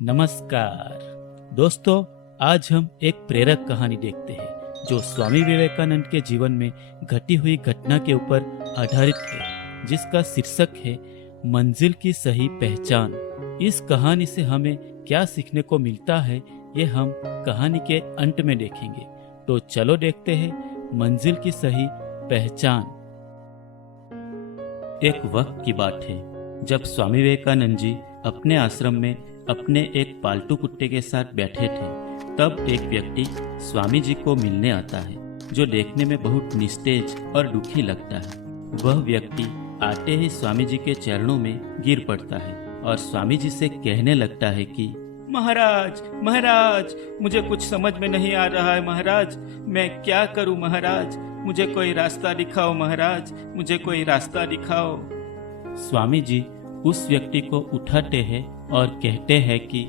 नमस्कार दोस्तों, आज हम एक प्रेरक कहानी देखते हैं जो स्वामी विवेकानंद के जीवन में घटी हुई घटना के ऊपर आधारित है, जिसका शीर्षक है मंजिल की सही पहचान। इस कहानी से हमें क्या सीखने को मिलता है, ये हम कहानी के अंत में देखेंगे। तो चलो देखते हैं मंजिल की सही पहचान। एक वक्त की बात है जब स्वामी विवेकानंद जी अपने आश्रम में अपने एक पालतू कुत्ते के साथ बैठे थे। तब एक व्यक्ति स्वामी जी को मिलने आता है, जो देखने में बहुत निस्तेज और दुखी लगता है। वह व्यक्ति आते ही स्वामी जी के चरणों में गिर पड़ता है और स्वामी जी से कहने लगता है कि महाराज महाराज, मुझे कुछ समझ में नहीं आ रहा है महाराज, मैं क्या करूं महाराज, मुझे कोई रास्ता दिखाओ महाराज, मुझे कोई रास्ता दिखाओ। स्वामी जी उस व्यक्ति को उठाते हैं और कहते हैं कि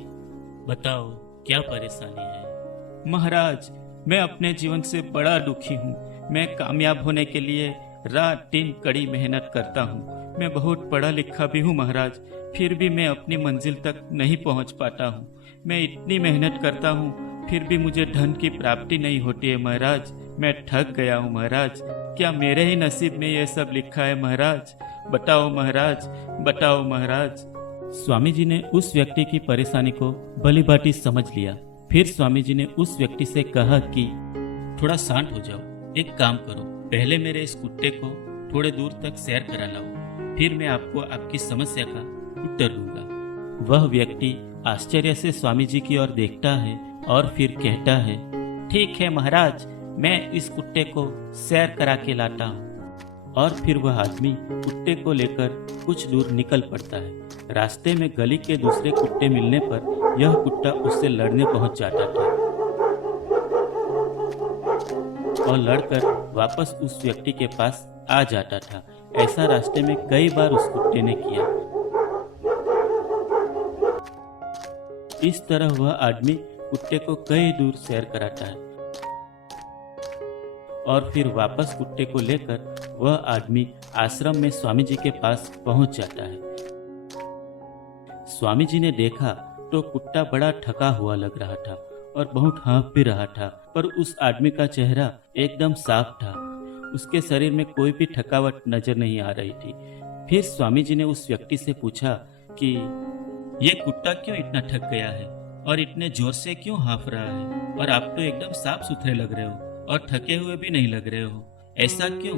बताओ क्या परेशानी है। महाराज, मैं अपने जीवन से बड़ा दुखी हूँ। मैं कामयाब होने के लिए रात दिन कड़ी मेहनत करता हूँ। मैं बहुत पढ़ा लिखा भी हूँ महाराज, फिर भी मैं अपनी मंजिल तक नहीं पहुँच पाता हूँ। मैं इतनी मेहनत करता हूँ, फिर भी मुझे धन की प्राप्ति नहीं होती है महाराज। मैं ठग गया हूँ महाराज। क्या मेरे ही नसीब में ये सब लिखा है महाराज? बताओ महाराज, बताओ महाराज। स्वामी जी ने उस व्यक्ति की परेशानी को भली भांति समझ लिया। फिर स्वामी जी ने उस व्यक्ति से कहा कि थोड़ा शांत हो जाओ। एक काम करो, पहले मेरे इस कुत्ते को थोड़े दूर तक सैर करा लाओ, फिर मैं आपको आपकी समस्या का उत्तर दूंगा। वह व्यक्ति आश्चर्य से स्वामी जी की ओर देखता है और फिर कहता है, ठीक है महाराज, मैं इस कुत्ते को सैर करा के लाता हूँ। और फिर वह आदमी कुत्ते को लेकर कुछ दूर निकल पड़ता है। रास्ते में गली के दूसरे कुत्ते मिलने पर यह कुत्ता उससे लड़ने पहुंच जाता था और लड़कर वापस उस व्यक्ति के पास आ जाता था। ऐसा रास्ते में कई बार उस कुत्ते ने किया। इस तरह वह आदमी कुत्ते को कई दूर सैर कराता है और फिर वापस कुत्ते को लेकर वह आदमी आश्रम में स्वामी जी के पास पहुंच जाता है। स्वामी जी ने देखा तो कुत्ता बड़ा थका हुआ लग रहा था और बहुत हाँफ भी रहा था, पर उस आदमी का चेहरा एकदम साफ था। उसके शरीर में कोई भी थकावट नजर नहीं आ रही थी। फिर स्वामी जी ने उस व्यक्ति से पूछा कि ये कुत्ता क्यों इतना थक गया है और इतने जोर से क्यों हाँफ रहा है, और आप तो एकदम साफ सुथरे लग रहे हो और थके हुए भी नहीं लग रहे हो, ऐसा क्यों?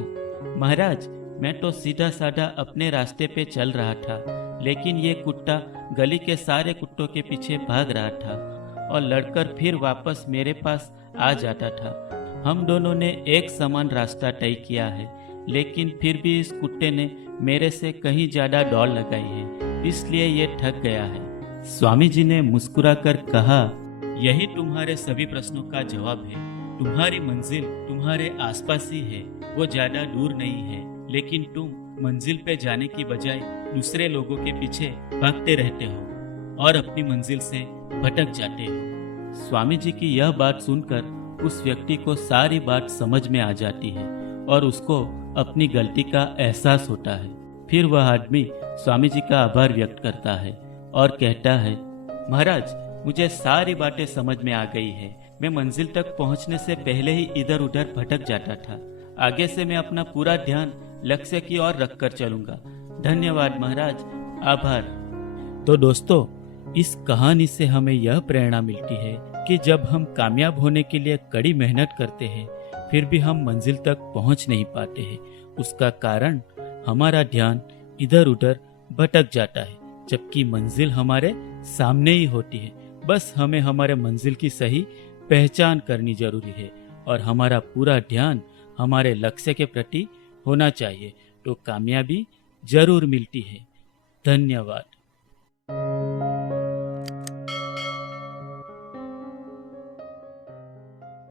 महाराज, मैं तो सीधा साधा अपने रास्ते पे चल रहा था, लेकिन ये कुत्ता गली के सारे कुत्तों के पीछे भाग रहा था और लड़कर फिर वापस मेरे पास आ जाता था। हम दोनों ने एक समान रास्ता तय किया है, लेकिन फिर भी इस कुत्ते ने मेरे से कहीं ज्यादा दौड़ लगाई है, इसलिए ये थक गया है। स्वामी जी ने मुस्कुराकर कहा, यही तुम्हारे सभी प्रश्नों का जवाब है। तुम्हारी मंजिल तुम्हारे आसपास ही है, वो ज्यादा दूर नहीं है, लेकिन तुम मंजिल पे जाने की बजाय दूसरे लोगों के पीछे भागते रहते हो और अपनी मंजिल से भटक जाते हो। स्वामी जी की यह बात सुनकर उस व्यक्ति को सारी बात समझ में आ जाती है और उसको अपनी गलती का एहसास होता है। फिर वह आदमी स्वामी जी का आभार व्यक्त करता है और कहता है, महाराज, मुझे सारी बातें समझ में आ गई है। मैं मंजिल तक पहुंचने से पहले ही इधर उधर भटक जाता था। आगे से मैं अपना पूरा ध्यान लक्ष्य की ओर रखकर चलूंगा। धन्यवाद महाराज, आभार। तो दोस्तों, इस कहानी से हमें यह प्रेरणा मिलती है कि जब हम कामयाब होने के लिए कड़ी मेहनत करते हैं, फिर भी हम मंजिल तक पहुंच नहीं पाते हैं। उसका कारण हमारा ध्यान इधर उधर भटक जाता है, जबकि मंजिल हमारे सामने ही होती है। बस हमें हमारे मंजिल की सही पहचान करनी जरूरी है और हमारा पूरा ध्यान हमारे लक्ष्य के प्रति होना चाहिए, तो कामयाबी जरूर मिलती है। धन्यवाद।